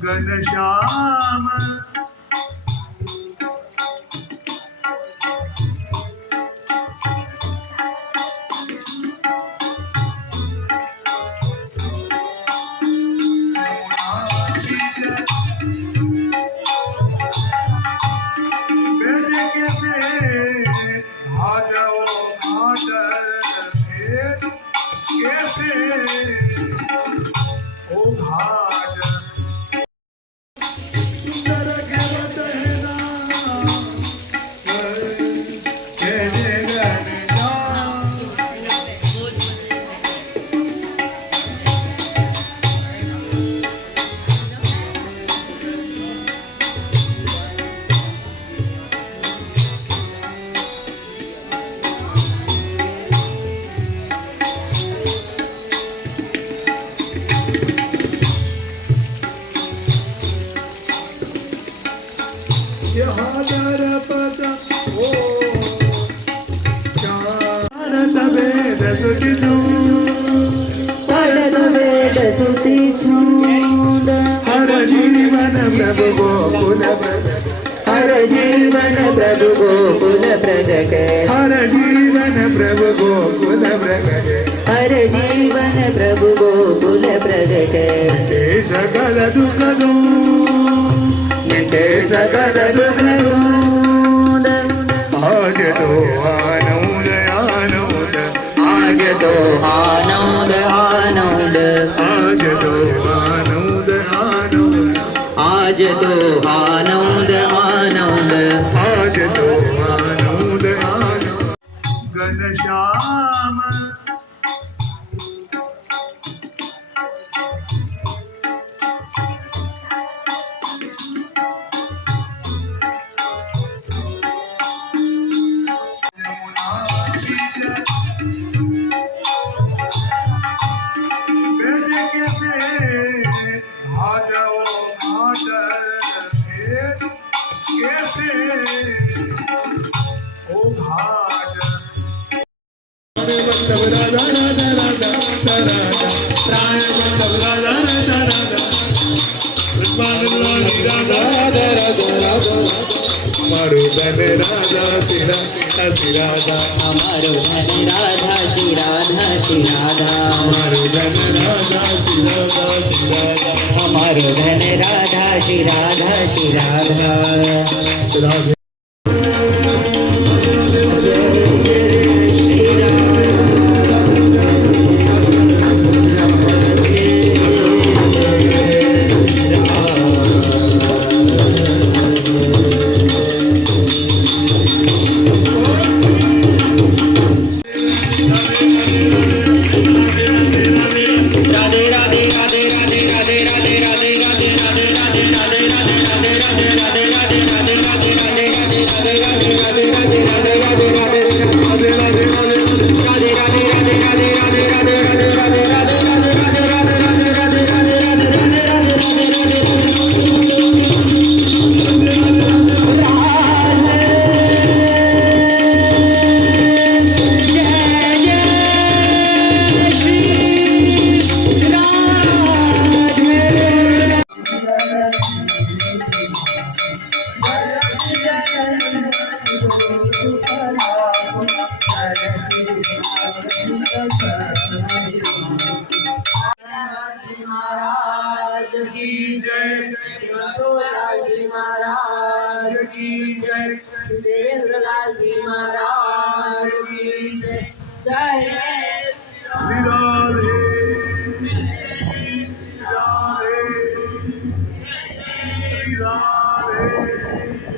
घनश्याम कैसे ओ घाट सुंदर घेरत है नाम कहने पद ओ भारत वेद सुटिनु भारत वेद सुति छूद हर जीवन प्रभु गोकुल प्रगट हर जीवन प्रभु गोकुल प्रगट हर जीवन प्रभु गोकुल प्रगट हर जीवन प्रभु गोकुल प्रगट मिटे सकल दुख दो मिटे सकल दुख आज तो आनंद आनंद आज तो आनंद आनंद आज तो आनंद आनंद आज तो आनंद आनंद आज तो आनंद आनंद घनश्याम कैसे ओ घाट राधा राधा राधा राधा प्राण राधा राधा राधा राधा राधा हमारो धन राधा तेरा राधा हमारो धन राधा श्री राधा श्री राधा हमारो धन राधा राधा हमारो धन राधा श्री राधा श्री राधा राधा महाराज की जय जी महाराज की जय देवेंद्र लाल जी महाराज की जय जय राधे राधे राधे